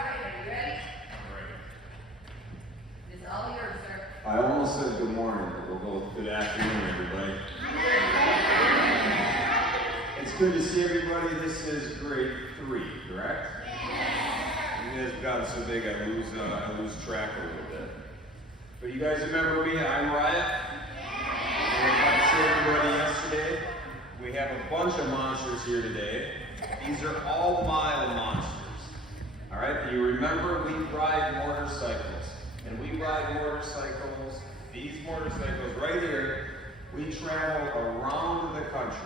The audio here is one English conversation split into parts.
right. Are you ready? I'm ready. It's all yours, sir. I almost said good morning, but we'll go with good afternoon, everybody. It's good to see everybody. This is grade 3, correct? Yes. You guys have gotten so big, I lose track a little bit. But you guys remember me? I'm Riot. And like I said to everybody yesterday, we have a bunch of monsters here today. These are all mile monsters. All right, you remember we ride motorcycles. And we ride motorcycles, these motorcycles right here, we travel around the country.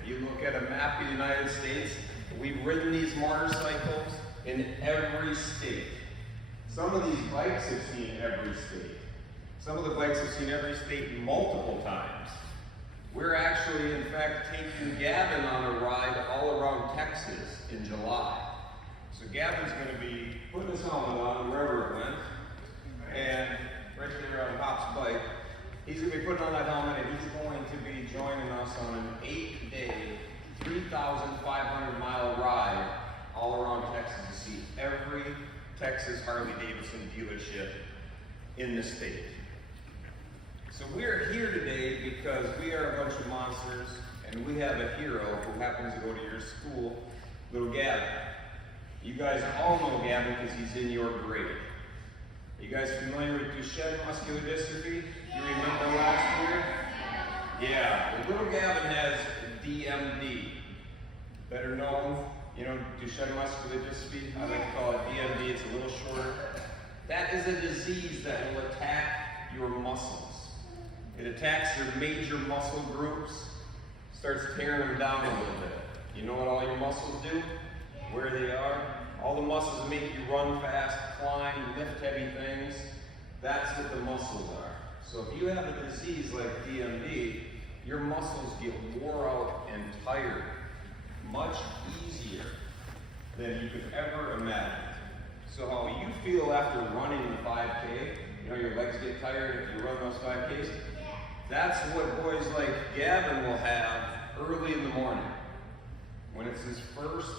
If you look at a map of the United States, we've ridden these motorcycles in every state. Some of these bikes have seen every state. Some of the bikes have seen every state multiple times. We're actually, in fact, taking Gaven on a ride all around Texas in July. So Gaven's going to be putting his helmet on wherever it went, and right there on Pop's bike, he's going to be putting on that helmet, and he's going to be joining us on an 8-day, 3,500-mile ride all around Texas to see every Texas Harley-Davidson dealership in the state. So we're here today because we are a bunch of monsters, and we have a hero who happens to go to your school, little Gaven. You guys all know Gaven because he's in your grade. Are you guys familiar with Duchenne muscular dystrophy? You remember last year? Yeah, well, little Gaven has DMD. Better known, Duchenne muscular dystrophy. I like to call it DMD, it's a little shorter. That is a disease that will attack your muscles. It attacks your major muscle groups, starts tearing them down a little bit. You know what all your muscles do? Where they are? All the muscles that make you run fast, climb, lift heavy things, that's what the muscles are. So if you have a disease like DMD, your muscles get wore out and tired much easier than you could ever imagine. So how you feel after running the 5K, your legs get tired if you run those 5Ks, that's what boys like Gaven will have early in the morning. When it's his first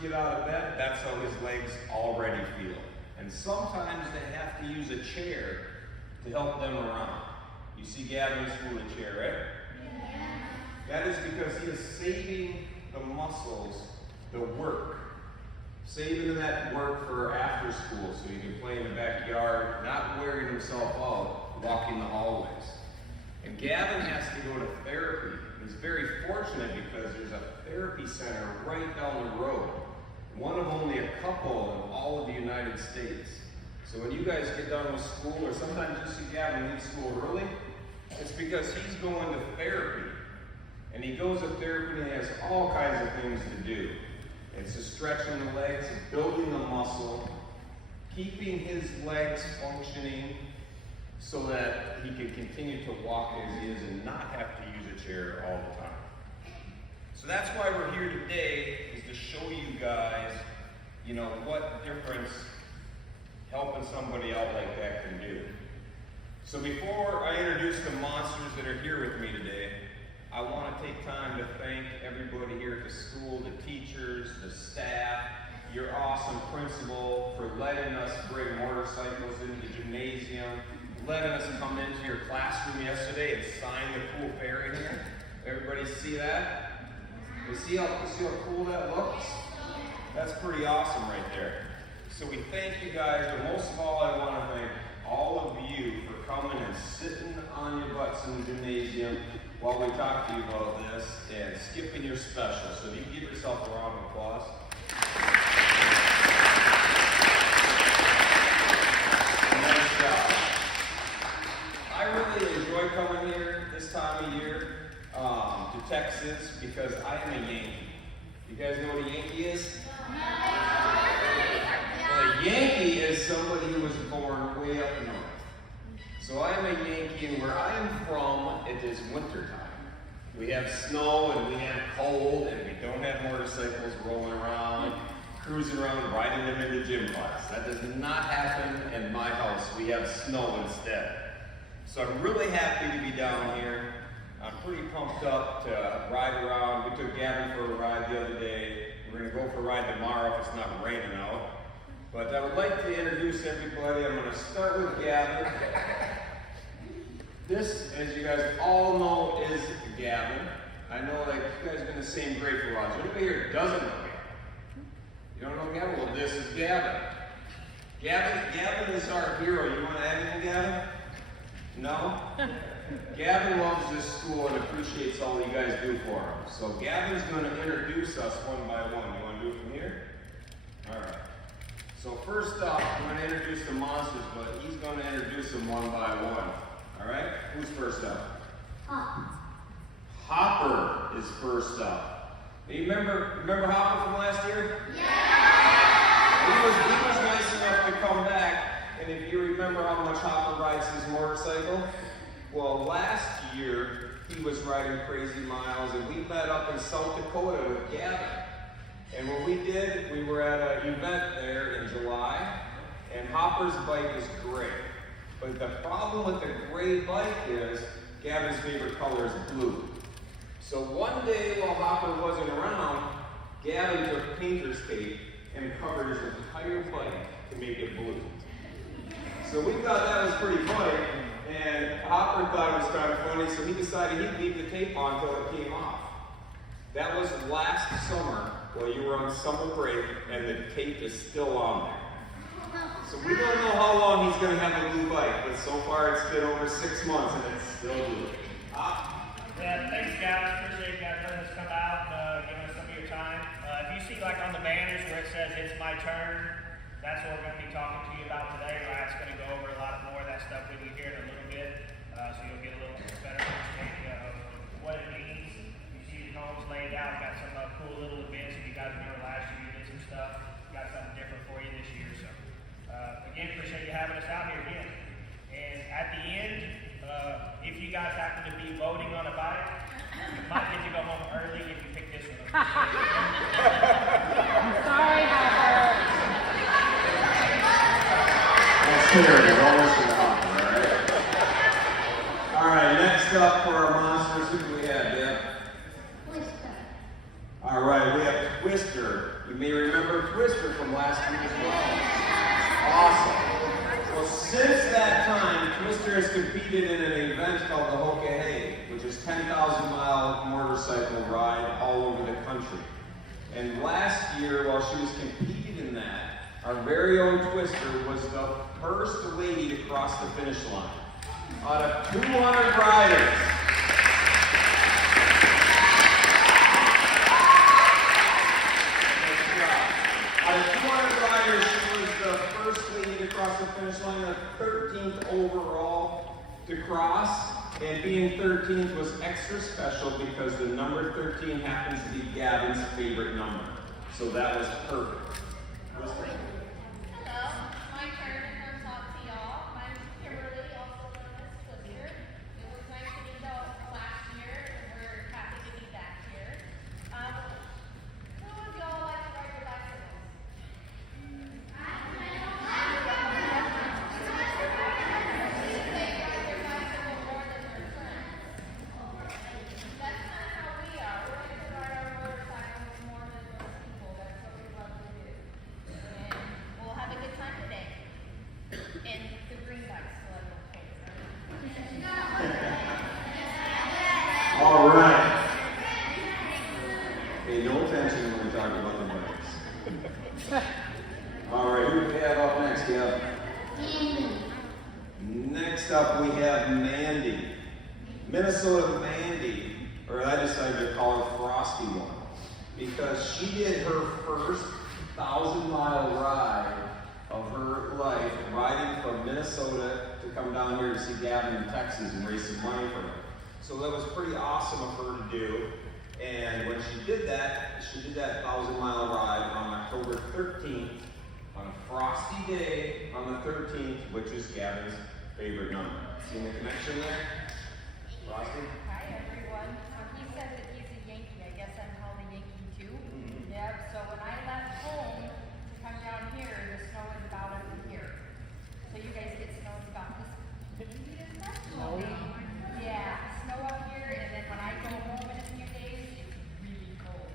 get out of bed, that's how his legs already feel. And sometimes they have to use a chair to help them around. You see Gaven in school in a chair, right? Yeah. That is because he is saving the muscles, the work. Saving that work for after school so he can play in the backyard, not wearing himself out, walking the hallways. And Gaven has to go to therapy. He's very fortunate because there's a therapy center right down the road. One of only a couple in all of the United States. So when you guys get done with school, or sometimes you see Gaven leave school early, it's because he's going to therapy. And he goes to therapy and he has all kinds of things to do. It's just stretching the legs, building the muscle, keeping his legs functioning so that he can continue to walk as he is and not have to use a chair all the time. So that's why we're here today, is to show you guys, what difference helping somebody out like that can do. So before I introduce the monsters that are here with me today, I want to take time to thank everybody here at the school, the teachers, the staff, your awesome principal for letting us bring motorcycles into the gymnasium, letting us come into your classroom yesterday and sign the cool fairy here. Everybody see that? You see how cool that looks? That's pretty awesome right there. So we thank you guys, but most of all I want to thank all of you for coming and sitting on your butts in the gymnasium while we talk to you about this and skipping your special. So you can give yourself a round of applause. Nice job. I really enjoy coming here this time of year to Texas because I am a Yankee. You guys know what a Yankee is? Well, a Yankee is somebody who was born way up north. So I am a Yankee, and where I am from, it is wintertime. We have snow, and we have cold, and we don't have motorcycles rolling around, cruising around, riding them into gym class. That does not happen in my house. We have snow instead. So I'm really happy to be down here. I'm pretty pumped up to ride around. We took Gaven for a ride the other day. We're going to go for a ride tomorrow if it's not raining out. But I would like to introduce everybody. I'm going to start with Gaven. This, as you guys all know, is Gaven. I know like you guys have been in the same grade for a while. So anybody here doesn't know Gaven? You don't know Gaven? Well, this is Gaven. Gaven is our hero. You want to add anything, Gaven? No? Gaven loves this school and appreciates all you guys do for him. So Gaven's going to introduce us one by one. You want to do it from here? All right. So first up, I'm going to introduce the monsters, but he's going to introduce them one by one. All right? Who's first up? Hopper is first up. You remember Hopper from last year? Yeah! He was nice enough to come back, and if you remember how much Hopper rides his motorcycle, well, last year he was riding crazy miles, and we met up in South Dakota with Gaven. And what we did, we were at an event there in July, and Hopper's bike is gray. But the problem with the gray bike is Gaven's favorite color is blue. So one day while Hopper wasn't around, Gaven took painter's tape and covered his entire bike to make it blue. So we thought that was pretty funny, and Hopper thought it was kind of funny, so he decided he'd leave the tape on until it came off. That was last summer while you were on summer break, and the tape is still on there. So we don't know how long he's going to have a blue bike, but so far it's been over 6 months and it's still blue. Yeah, thanks guys. Appreciate you guys letting us come out and giving us some of your time. If you see like on the banners where it says it's my turn, that's what we're going to be talking to you about today. Ryan's going to go over a lot more of that stuff with you here in a little bit, so you'll get a little better understanding of what it means. You see the homes laid out, got some cool little events. If you guys remember last year, you did some stuff. Got something different for you this year. So again, appreciate you having us out here again. And at the end, if you guys happen to be voting on a bike, it might get you go home early if you pick this one up. Sorry, Hopper. That's fair. You're almost in the Hopper, all right? All right, next up for our monsters, who do we have, Deb? Twister. All right, we have Twister. You may remember Twister from last week as well. Awesome. Well, since that time, Twister has competed in an event called the Hoka, which is 10,000-mile motorcycle ride all over the country. And last year, while she was competing in that, our very own Twister was the first lady to cross the finish line. Out of 200 riders. Out of 200 riders, she was the first lady to cross the finish line, the 13th overall to cross. And being 13th was extra special because the number 13 happens to be Gaven's favorite number. So that was perfect. Hello, my turn to come talk to y'all. My name is Kimberly, also known as Twister. It was nice to meet y'all last year, and we're happy to be back here. Who of y'all like to ride your bicycles? That's kind of how we are. We like to ride our motorcycles more than most people. That's what we love to do. And we'll have a good time today. And the green bike's still at the place. All right. Hey, no attention when we talk about the bikes. All right, who do we have up next, Gav? Next up, we have Mandy. Minnesota Mandy, or I decided to call her Frosty One, because she did her first 1,000-mile ride of her life, riding from Minnesota to come down here to see Gaven in Texas and raise some money for her. So that was pretty awesome of her to do. And when she did that 1,000-mile ride on October 13th, on a frosty day on the 13th, which is Gaven's favorite number. See the connection there? Frosty? Hi everyone. So he says that he's a Yankee. I guess I'm called a Yankee too. Yep. So when I left home to come down here, the snow is about up to here. So you guys get snow about this. Snowy. Yeah, snow up here, and then when I go home in a few days, it's really cold.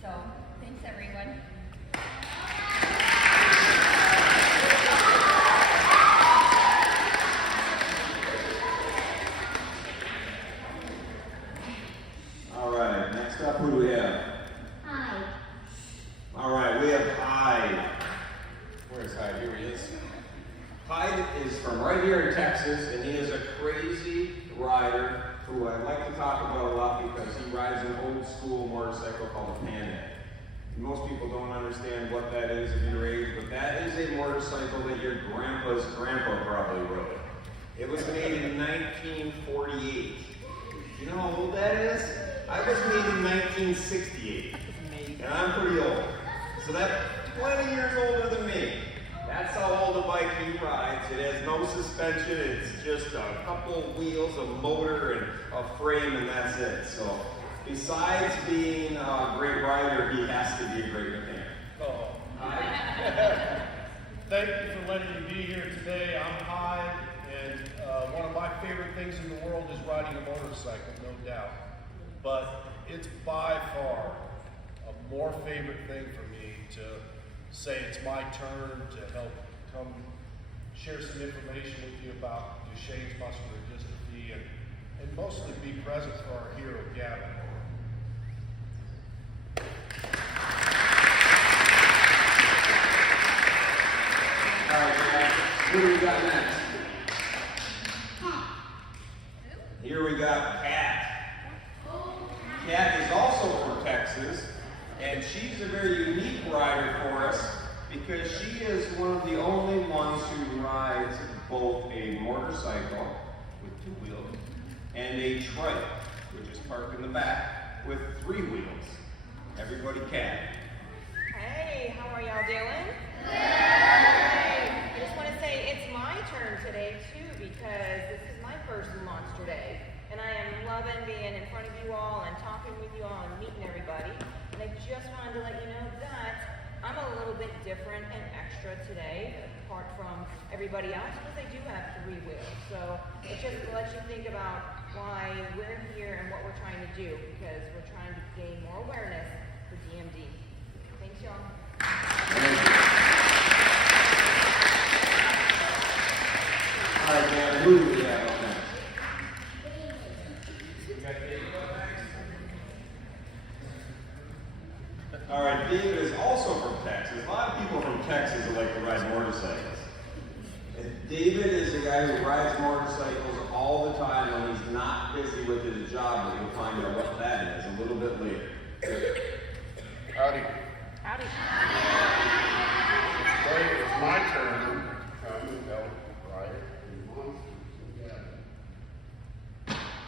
So thanks everyone. is from right here in Texas, and he is a crazy rider who I like to talk about a lot because he rides an old school motorcycle called a Pan Am. Most people don't understand what that is at your age, but that is a motorcycle that your grandpa's grandpa probably rode. It was made in 1948. You know how old that is? I was made in 1968, and I'm pretty old. So that's 20 years older than me. That's how old a bike he rides. It has no suspension. It's just a couple wheels, a motor, and a frame, and that's it. So besides being a great rider, he has to be a great mechanic. Oh, thank you for letting me be here today. I'm Hyde, and one of my favorite things in the world is riding a motorcycle, no doubt. But it's by far a more favorite thing for me to say it's my turn to help come share some information with you about Duchenne's muscular dystrophy and mostly be present for our hero, Gaven. All right, guys, who do we got next? Here we got Kat. Kat is also from Texas, and she's a very unique rider for us because she is one of the only ones who rides both a motorcycle with 2 wheels and a trike, which is parked in the back with 3 wheels. Everybody, Kat. Hey, how are y'all doing? Hey, I just want to say it's my turn today too because this is my first Monster Day. And I am loving being in front of you all and talking with you all and meeting everybody. And I just wanted to let you know that I'm a little bit different and extra today, apart from everybody else, because I do have 3 wheels. So it just lets you think about why we're here and what we're trying to do, because we're trying to gain more awareness for DMD. Thanks, y'all. All right, man, who do we have up next? All right, David is also from Texas. A lot of people from Texas that like to ride motorcycles. And David is the guy who rides motorcycles all the time when he's not busy with his job, but you'll find out what that is a little bit later. Howdy. Howdy. Today it's my turn to come and help ride.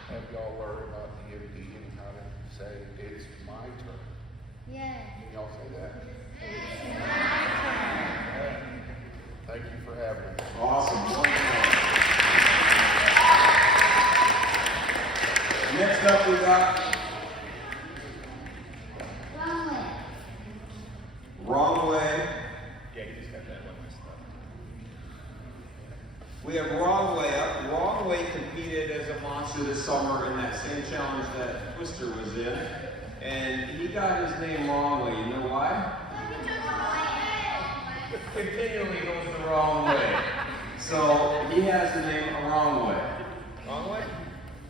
Have y'all learned about DMD and how to say it's my turn? Yeah. Can y'all say that? Thank you for having me. Awesome. Next up, we got Wrong way. Wrong Way. Yeah, you just got that one messed up. We have Wrong Way up. Wrong Way competed as a monster this summer in that same challenge that Twister was in. And he got his name Wrong Way. You know why? Continually goes the wrong way. So he has the name Wrong Way. Wrong way?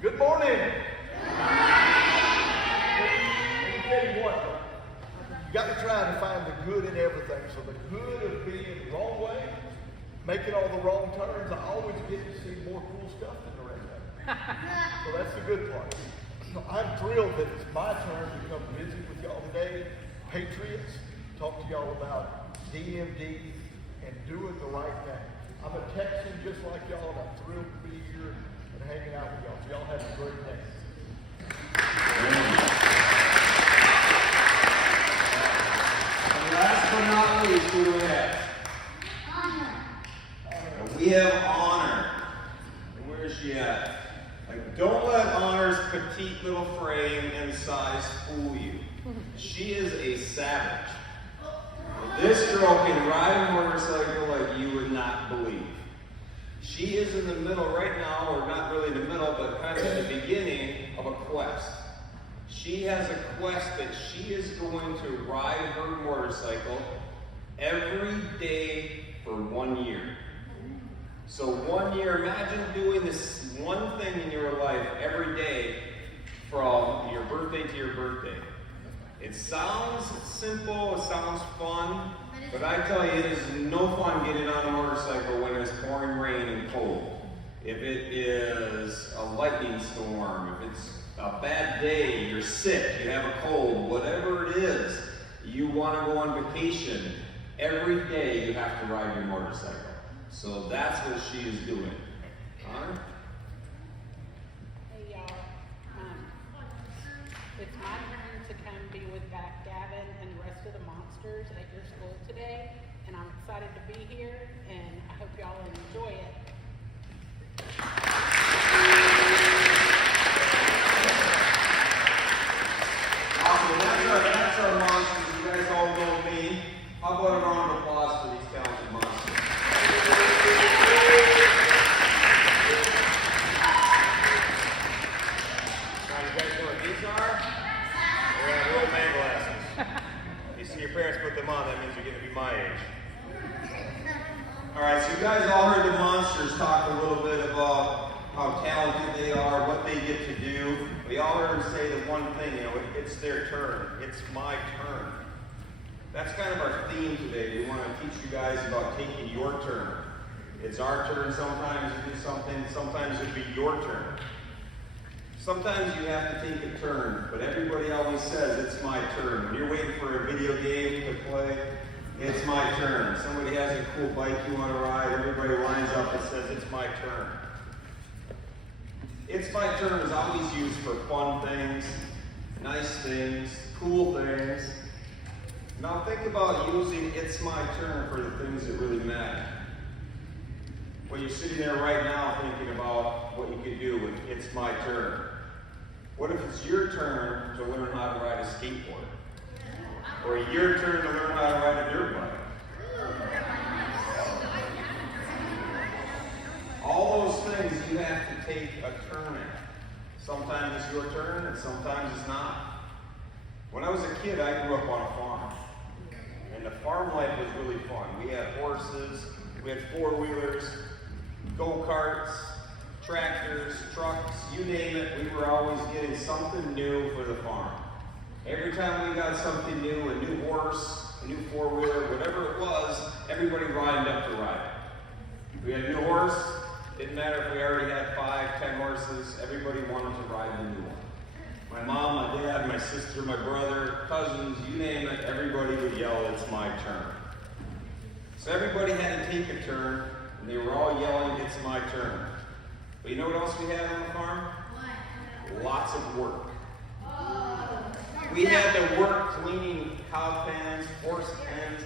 Good morning. Let me tell you what, you got to try to find the good in everything. So the good of being the wrong way, making all the wrong turns, I always get to see more cool stuff than the rest of it. So that's the good part. So I'm thrilled that it's my turn to come visit with y'all today. Patriots, talk to y'all about DMD and doing the right thing. I'm a Texan just like y'all, and I'm thrilled to be here and hanging out with y'all. So y'all have a great day. And last but not least, who do we have? Honor. We have Honor. And where is she at? Like, don't let Honor's petite little frame and size fool you. She is a savage. This girl can ride a motorcycle like you would not believe. She is in the middle right now, or not really in the middle, but kind of at the beginning of a quest. She has a quest that she is going to ride her motorcycle every day for 1 year. So 1 year, imagine doing this one thing in your life every day from your birthday to your birthday. It sounds simple, it sounds fun, But it's But I tell you, it is no fun getting on a motorcycle when it's pouring rain and cold. If it is a lightning storm, if it's a bad day, you're sick, you have a cold, whatever it is, you want to go on vacation, every day you have to ride your motorcycle. So that's what she is doing. Connor? Hey y'all, it's my turn to come be with Gaven and the rest of the monsters at your school today, and I'm excited to be here, and I hope y'all enjoy it. Awesome, that's our monsters. You guys all know me. How about a round of applause for these talented monsters? Now you guys know what these are? They're little man glasses. You see your parents put them on, that means you're getting to be my age. Alright, so you guys all heard the monsters talk a little bit about how talented they are, what they get to do. We all heard them say the one thing, it's their turn. It's my turn. That's kind of our theme today. We want to teach you guys about taking your turn. It's our turn sometimes to do something, sometimes it'll be your turn. Sometimes you have to take a turn, but everybody always says, it's my turn. When you're waiting for a video game to play, it's my turn. Somebody has a cool bike you want to ride, everybody lines up and says, it's my turn. It's my turn is always used for fun things, nice things, cool things. Now think about using it's my turn for the things that really matter. When you're sitting there right now thinking about what you could do with it's my turn. What if it's your turn to learn how to ride a skateboard? Or your turn to learn how to ride a dirt bike? All those things you have to take a turn at. Sometimes it's your turn and sometimes it's not. When I was a kid, I grew up on a farm. And the farm life was really fun. We had horses, we had four-wheelers, go-karts, tractors, trucks, you name it, we were always getting something new for the farm. Every time we got something new, a new horse, a new four-wheeler, whatever it was, everybody lined up to ride it. We had a new horse, didn't matter if we already had 5, 10 horses, everybody wanted to ride the new one. My mom, my dad, my sister, my brother, cousins, you name it, everybody would yell, it's my turn. So everybody had to take a turn, and they were all yelling, it's my turn. But you know what else we had on the farm? What? Lots of work. We had to work cleaning cow pens, horse pens,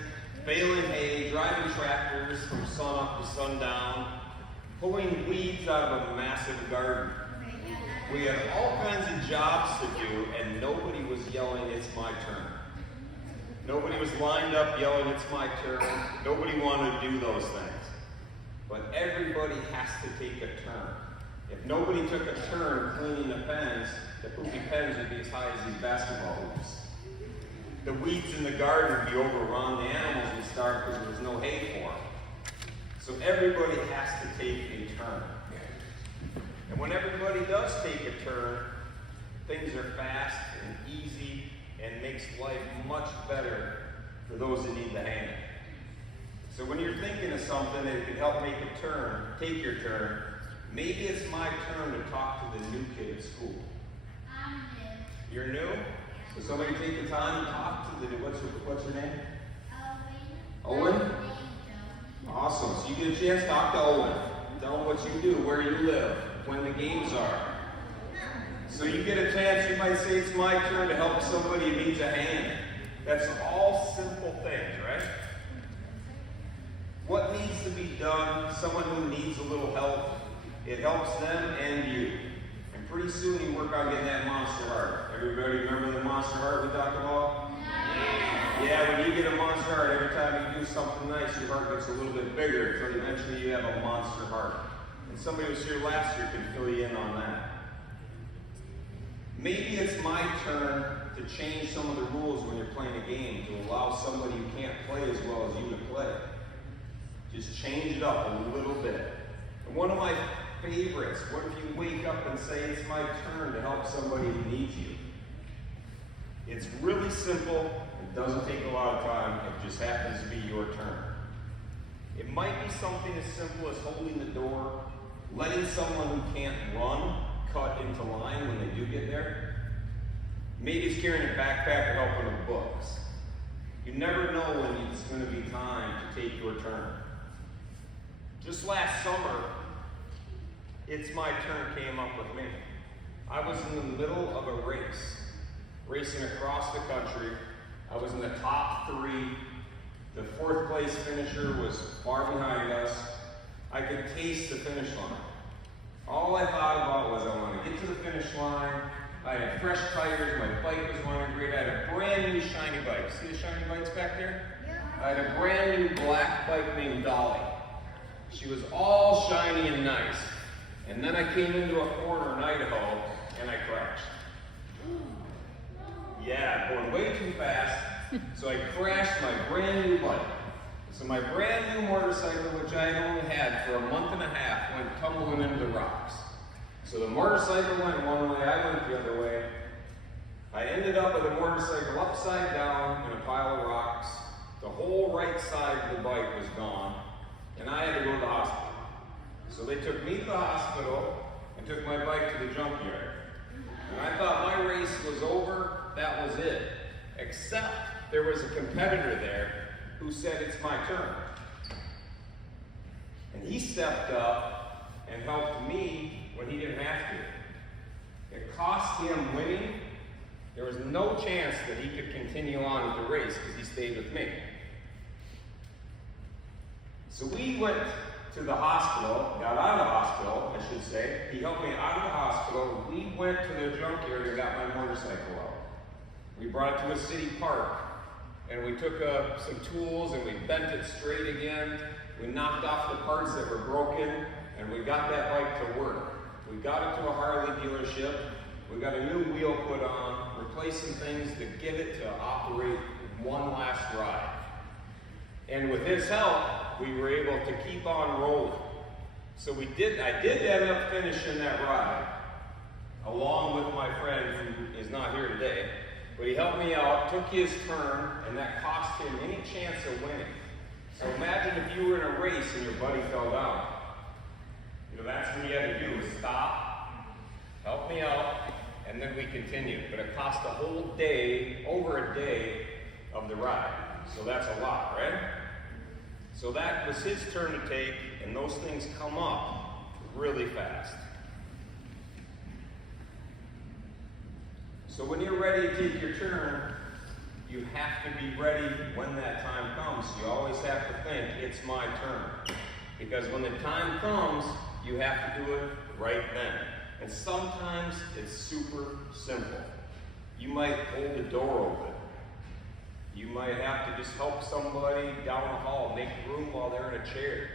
baling hay, driving tractors from sun up to sundown, pulling weeds out of a massive garden. We had all kinds of jobs to do, and nobody was yelling, it's my turn. Nobody was lined up yelling, it's my turn. Nobody wanted to do those things. But everybody has to take a turn. If nobody took a turn cleaning the pens, the poopy pens would be as high as these basketball hoops. The weeds in the garden would be overrun, the animals would starve because there was no hay for them. So everybody has to take a turn. And when everybody does take a turn, things are fast and easy and makes life much better for those that need the hand. So when you're thinking of something that can help make a turn, take your turn, maybe it's my turn to talk to the new kid at school. I'm new. You're new? So somebody take the time to talk to the new, what's your name? Owen? Owen? Awesome. So you get a chance to talk to Owen. Tell him what you do, where you live, when the games are. So you get a chance, you might say it's my turn to help somebody who needs a hand. That's all simple things, right? What needs to be done, someone who needs a little help, it helps them and you. And pretty soon you work on getting that monster heart. Everybody remember the monster heart we talked about? Yeah, when you get a monster heart, every time you do something nice, your heart gets a little bit bigger until eventually you have a monster heart. And somebody who was here last year can fill you in on that. Maybe it's my turn to change some of the rules when you're playing a game to allow somebody who can't play as well as you to play. Just change it up a little bit. And one of my favorites, what if you wake up and say, it's my turn to help somebody who needs you? It's really simple. It doesn't take a lot of time. It just happens to be your your turn. It might be something as simple as holding the door, letting someone who can't run cut into line when they do get there. Maybe it's carrying a backpack or helping with books. You never know when it's going to be time to take your turn. Just last summer, It's My Turn came up with me. I was in the middle of a race, racing across the country. I was in the top 3. The 4th place finisher was far behind us. I could taste the finish line. All I thought about was I want to get to the finish line. I had fresh tires, my bike was running great. I had a brand new shiny bike. See the shiny bikes back there? Yeah. I had a brand new black bike named Dolly. She was all shiny and nice. And then I came into a corner in Idaho and I crashed. Yeah, going way too fast. So I crashed my brand new bike. So my brand new motorcycle, which I had only had for a month and a half, went tumbling into the rocks. So the motorcycle went one way, I went the other way. I ended up with the motorcycle upside down in a pile of rocks. The whole right side of the bike was gone, and I had to go to the hospital. So they took me to the hospital and took my bike to the junkyard. And I thought my race was over, that was it. Except there was a competitor there who said, "It's my turn." And he stepped up and helped me when he didn't have to. It cost him winning. There was no chance that he could continue on with the race because he stayed with me. So we went to the hospital, got out of the hospital, I should say. He helped me out of the hospital. We went to the junkyard and got my motorcycle out. We brought it to a city park, and we took some tools and we bent it straight again. We knocked off the parts that were broken, and we got that bike to work. We got it to a Harley dealership. We got a new wheel put on, replaced some things to get it to operate one last ride. And with his help, we were able to keep on rolling. So I did end up finishing that ride, along with my friend who is not here today. But he helped me out, took his turn, and that cost him any chance of winning. So imagine if you were in a race and your buddy fell down. You know, that's what you had to do, is stop, help me out, and then we continued. But it cost a whole day, over a day of the ride. So that's a lot, right? So that was his turn to take, and those things come up really fast. So when you're ready to take your turn, you have to be ready when that time comes. You always have to think, it's my turn. Because when the time comes, you have to do it right then. And sometimes it's super simple. You might hold the door open. You might have to just help somebody down the hall, make room while they're in a chair.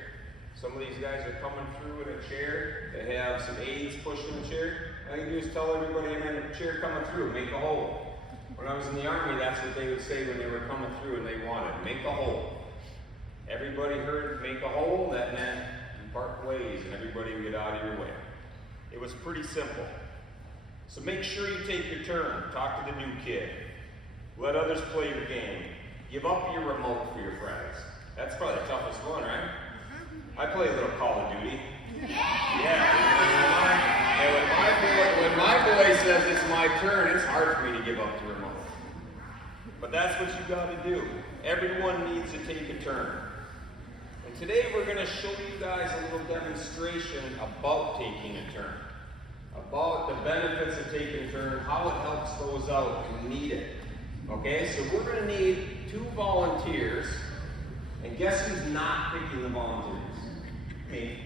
Some of these guys are coming through in a chair. They have some aides pushing the chair. All you do is tell everybody in the chair coming through, make a hole. When I was in the Army, that's what they would say when they were coming through and they wanted, make a hole. Everybody heard make a hole, that meant you part ways and everybody would get out of your way. It was pretty simple. So make sure you take your turn. Talk to the new kid. Let others play your game. Give up your remote for your friends. That's probably the toughest one, right? I play a little Call of Duty. Yeah. And when my boy says it's my turn, it's hard for me to give up the remote. But that's what you got to do. Everyone needs to take a turn. And today we're going to show you guys a little demonstration about taking a turn. About the benefits of taking a turn, how it helps those out who need it. Okay, so we're going to need 2 volunteers. And guess who's not picking the volunteers? Me.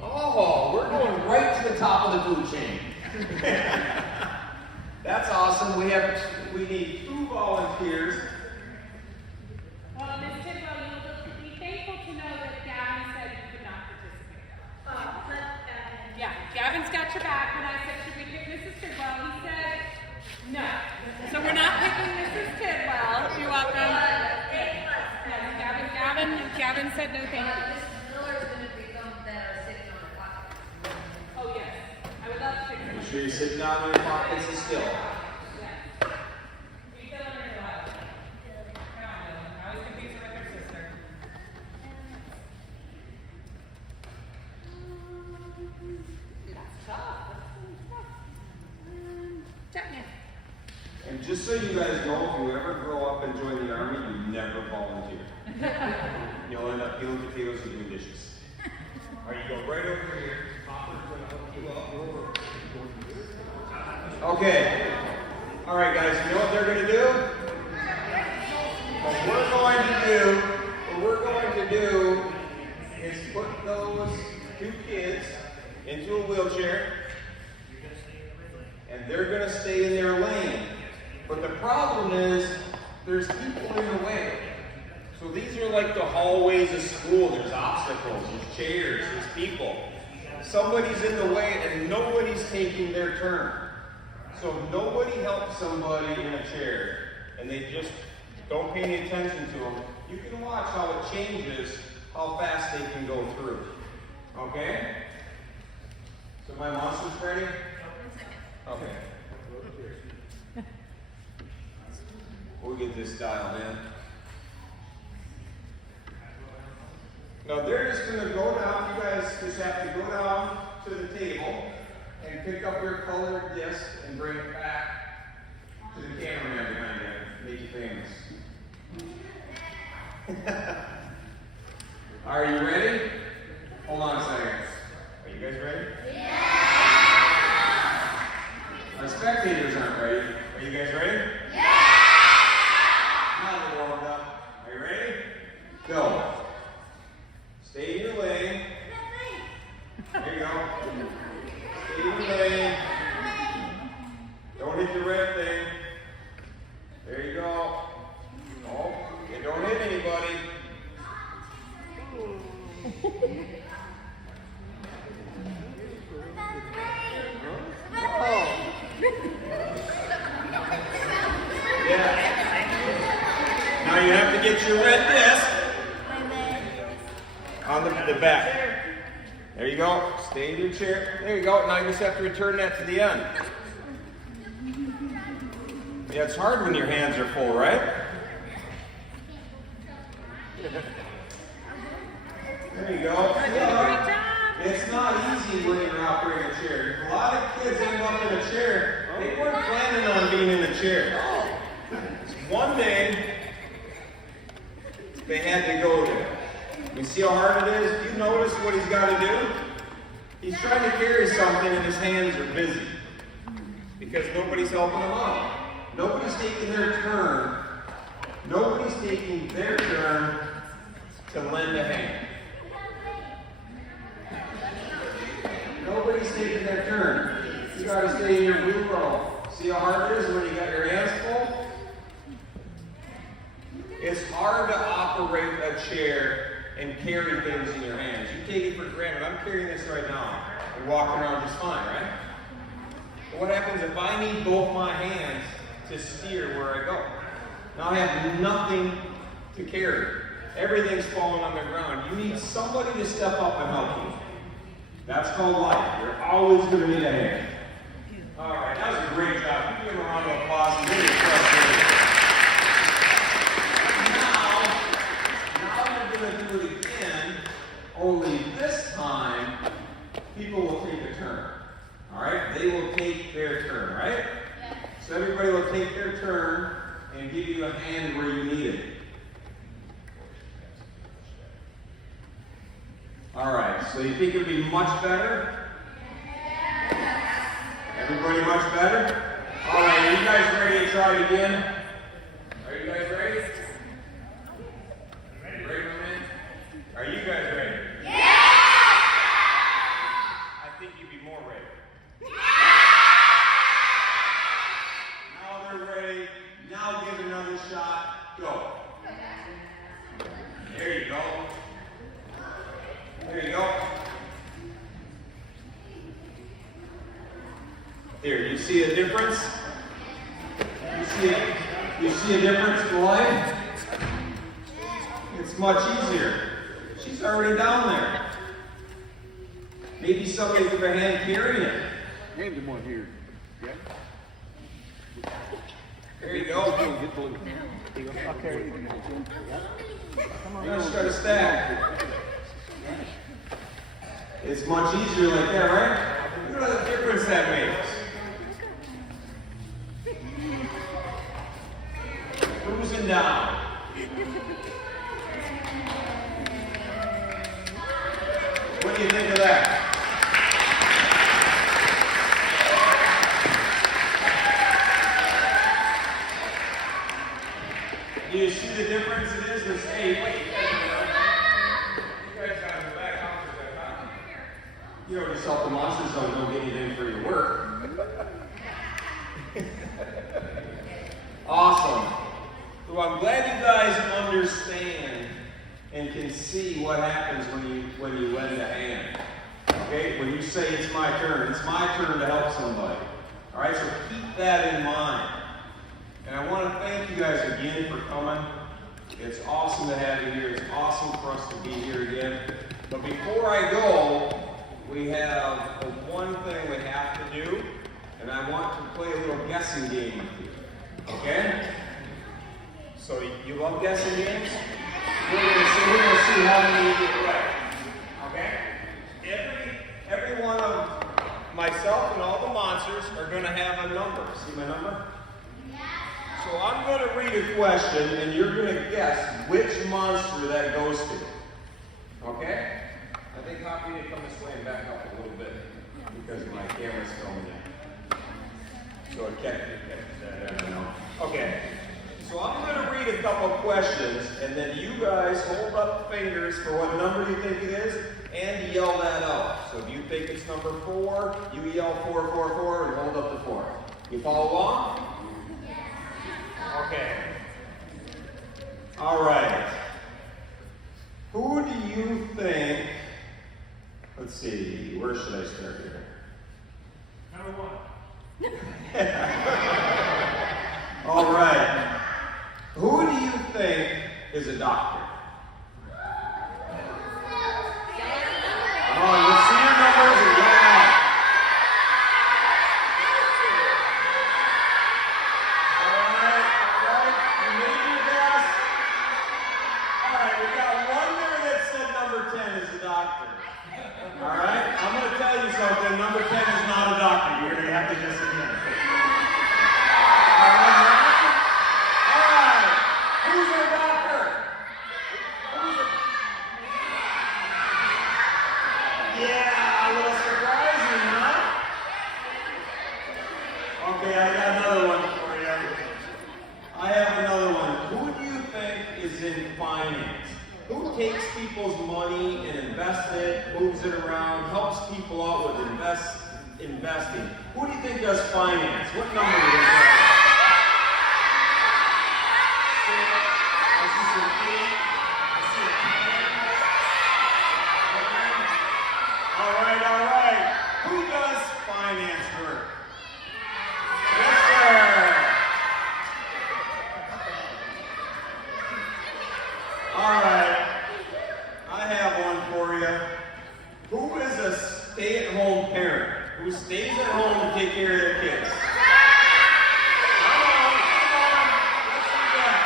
Oh, we're going right to the top of the food chain. That's awesome. We need 2 volunteers. Well, Ms. Tidwell, you'll be thankful to know that Gavin said you could not participate. Yeah, Gavin's got your back. When I said, should we pick Mrs. Tidwell, he said no. So we're not picking Mrs. Tidwell. You're welcome. Gavin said no thank you. Oh yes, I would love to pick her. Make sure you're sitting down on your pockets and still. Yes. You feel under the Just so you guys know, if you ever grow up and join the Army, you never volunteer. You'll end up peeling potatoes and doing dishes. All right, you go right over here. Hopper's going to hook you up. Okay. All right, guys, you know what they're going to do? What we're going to do is put those two kids into a wheelchair, and they're going to stay in their lane. But the problem is, there's people in the way. So these are like the hallways of school. There's obstacles, there's chairs, there's people. Somebody's in the way and nobody's taking their turn. So if nobody helps somebody in a chair and they just don't pay any attention to them, you can watch how it changes how fast they can go through. Okay? So my monster's ready? 1 second. Okay. We'll get this dialed in. Now they're just going to go down. You guys just have to go down to the table and pick up your colored disc and bring it back to the cameraman behind you. Make you famous. Are you ready? Hold on a second. Are you guys ready? Yeah! Our spectators aren't ready. Are you guys ready? Yeah! Now we're warmed up. Are you ready? Go. Stay in your lane. There you go. Stay in your lane. Don't hit the red thing. There you go. Oh, you don't hit anybody. Yeah. Now you have to get your red disc on the back. There you go. Stay in your chair. There you go. Now you just have to return that to the end. Yeah, it's hard when your hands are full, right? There you go. It's not easy when you're operating a chair. A lot of kids end up in a chair. They weren't planning on being in a chair. One day, they had to go there. You see how hard it is? Do you notice what he's got to do? He's trying to carry something and his hands are busy. Because nobody's helping him out. Nobody's taking their turn. Nobody's taking their turn to lend a hand. Nobody's taking their turn. You got to stay in your wheel roll. See how hard it is when you got your hands full? It's hard to operate a chair and carry things in your hands. You take it for granted. I'm carrying this right now and walking around just fine, right? But what happens if I need both my hands to steer where I go? Now I have nothing to carry. Everything's falling on the ground. You need somebody to step up and help you. That's called life. You're always going to need a hand. All right, that was a great job. Give him a round of applause. And really frustrated. Now we're going to do it again, only this time, people will take a turn. All right? They will take their turn, right? Yeah. So everybody will take their turn and give you a hand where you need it. All right, so you think it would be much better? Everybody much better? All right, are you guys ready to try it again? Are you guys ready? Ready, man? Are you guys ready? Yeah! I think you'd be more ready. Now they're ready. Now give another shot. Go. There you go. There you go. There, you see a difference? You see a difference in life? It's much easier. She's already down there. Maybe somebody with their hand carrying it. Hand him one here. Yeah. There you go. Get blue. I'll carry it. You're gonna start a stack. It's much easier like that, right? Look at the difference that makes. cruising down. What do you think of that? Do you see the difference it is? There's, hey, wait, you guys gotta go back out for that copy. You know yourself, the monsters don't get anything for your work. Awesome. So I'm glad you guys understand and can see what happens when you lend a hand. Okay? When you say it's my turn to help somebody. Alright, so keep that in mind. And I want to thank you guys again for coming. It's awesome to have you here. It's awesome for us to be here again. But before I go, we have one thing we have to do, and I want to play a little guessing game with you. Okay? So you love guessing games? We're going to see how many you get right. Okay? Every one of myself and all the monsters are going to have a number. See my number? So I'm going to read a question, and you're going to guess which monster that goes to. Okay? I think Hoppy need to come this way and back up a little bit because my camera's filming it. So it catches that. Okay. So I'm going to read a couple questions, and then you guys hold up fingers for what number you think it is, and yell that out. So if you think it's number 4, you yell 4, 4, 4, and hold up the 4. You follow along? Okay. All right. Who do you think, let's see, where should I start here? Number 1. All right. Who do you think is a doctor? Come on, let's see your numbers and get out. All right. You made your guess. All right, we got one there that said number 10 is a doctor. All right, I'm going to tell you something. Number 10 is not a doctor. You're going to have to guess again. Who's a doctor? Yeah, a little surprising, huh? Okay, I got another one for you. I have another one. Who do you think is in finance? Who takes people's money and invests it, moves it around, helps people out with investing? Who do you think does finance? What number is that? All right. Who does finance work? Yes, sir. All right. I have one for you. Who is a stay-at-home parent? Who stays at home to take care of their kids? Come on. Let's see that.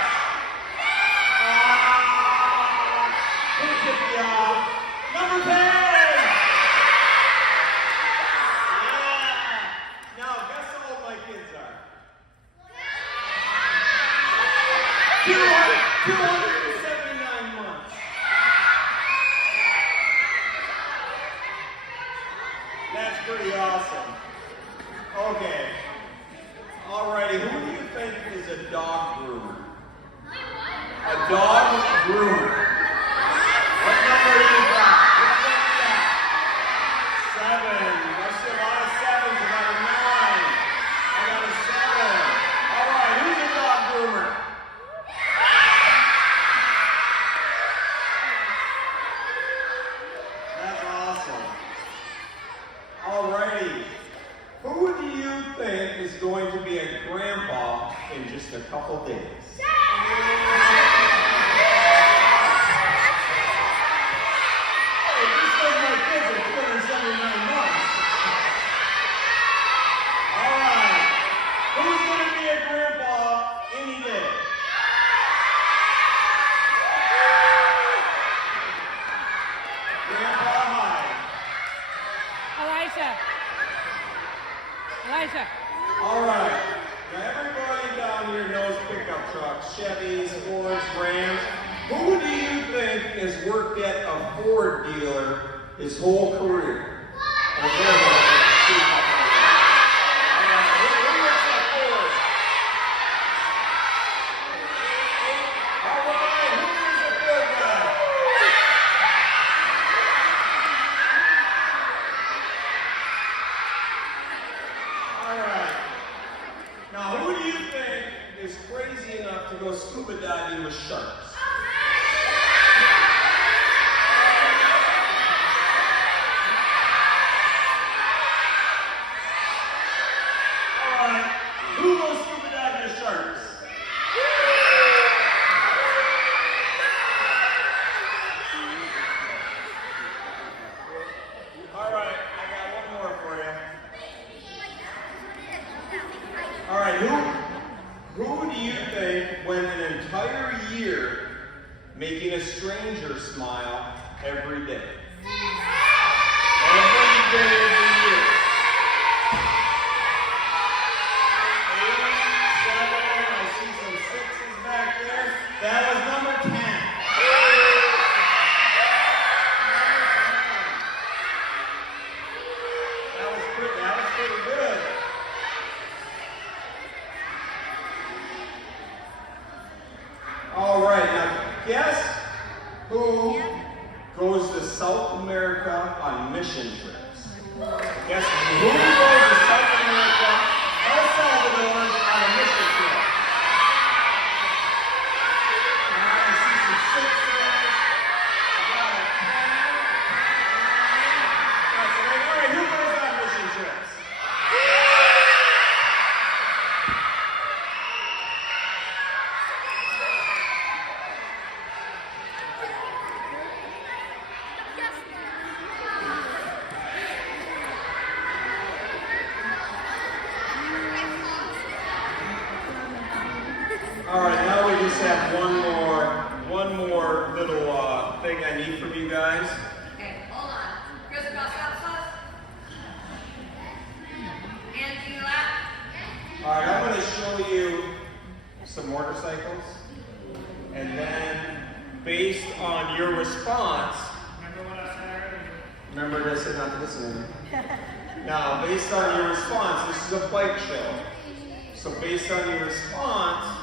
Who took you off? Number 10. Now, guess how old my kids are. 279 months. That's pretty awesome. Okay. Alrighty, who do you think is a dog groomer? A dog groomer. What number do you got? What number you got? 7. I see a lot of 7s. I got a 9. I got a 7. Alright, who's a dog groomer? That's awesome. Alrighty. Who do you think is going to be a grandpa in just a couple days? Ford dealer his whole career. And who works at Ford? All right, who is a Ford guy? All right. Now, who do you think is crazy enough to go scuba diving with sharks? Who goes scuba diving with sharks? All right, I got one more for you. All right, who do you think went an entire year making a stranger smile every day? Every day of the year. 8, 7, I see some 6s back there. That was number 10. That was pretty good. All right, now guess who goes to South America on mission trips? Guess who goes to South America, El Salvador, on a mission trip? I see some 6s. Got a 10. That's right. All right, who goes on mission trips? All right, now we just have one more little thing I need from you guys. Okay, hold on. Crisscross applesauce. And do that. All right, I'm going to show you some motorcycles, and then based on your response, Remember what I said earlier? remember this and not to listen. Now, based on your response, this is a bike show. So based on your response,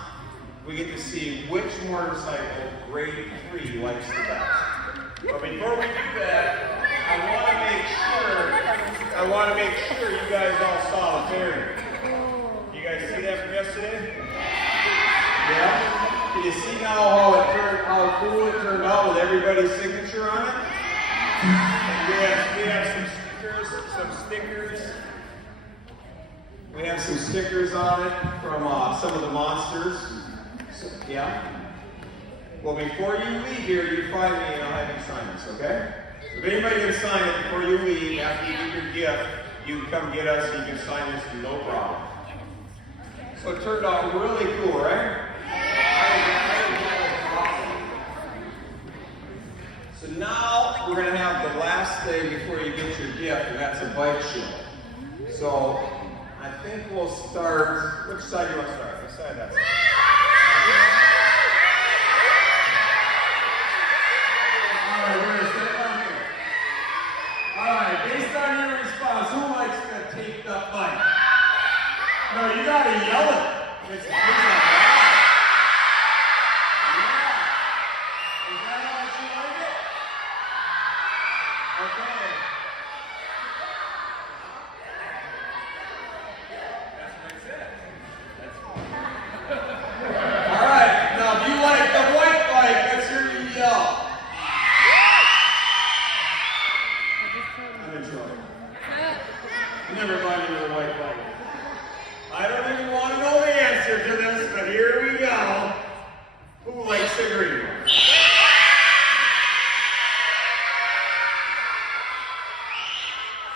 we get to see which motorcycle grade 3 likes the best. But before we do that, I want to make sure you guys all saw the fairy. You guys see that from yesterday? Yeah? Can you see now how cool it turned out with everybody's signature on it? And we have some stickers. We have some stickers on it from some of the monsters. So, yeah? Well, before you leave here, you find me and I'll have you sign this, okay? So if anybody can sign it before you leave, after you get your gift, you can come get us and you can sign this, no problem. So it turned out really cool, right? So now we're going to have the last thing before you get your gift, and that's a bike show. So I think we'll start. Which side do you want to start? Which side? That side. All right, we're going to start down here. All right, based on your response, who likes the taped up bike? No, you got to yell it. It's not loud. Yeah. Is that how much you like it? Okay. All right, now if you like the white bike, let's hear you yell. I'm in trouble. Never mind you with a white bike. I don't even want to know the answer to this, but here we go. Who likes the green one?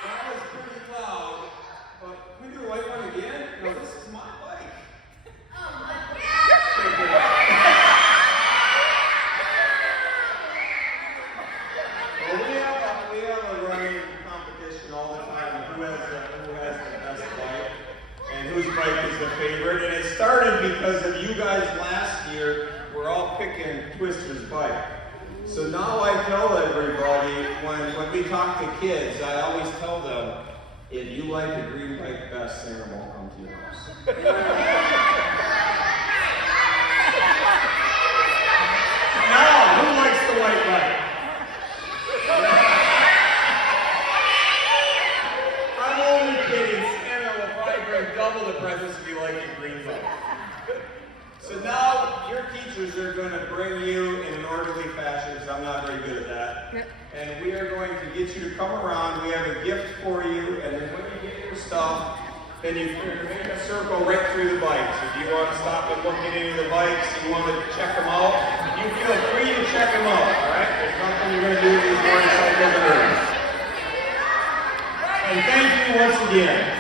That was pretty loud, but can we do the white one again? No, this is my bike. Well, we have a running competition all the time of who has the best bike and whose bike is the favorite. And it started because of you guys last year were all picking Twister's bike. So now I tell everybody, when we talk to kids, I always tell them, if you like a green bike best, Santa won't come to your house. Now, who likes the white bike? I'm only kidding. Santa will probably bring double the presents if you like a green bike. So now your teachers are going to bring you in an orderly fashion, because I'm not very good at that. And we are going to get you to come around. We have a gift for you, and then when you get your stuff, then you make a circle right through the bikes. If you want to stop and look at any of the bikes, you want to check them out, you feel free to check them out, all right? There's nothing you're going to do with these motorcycles or And thank you once again.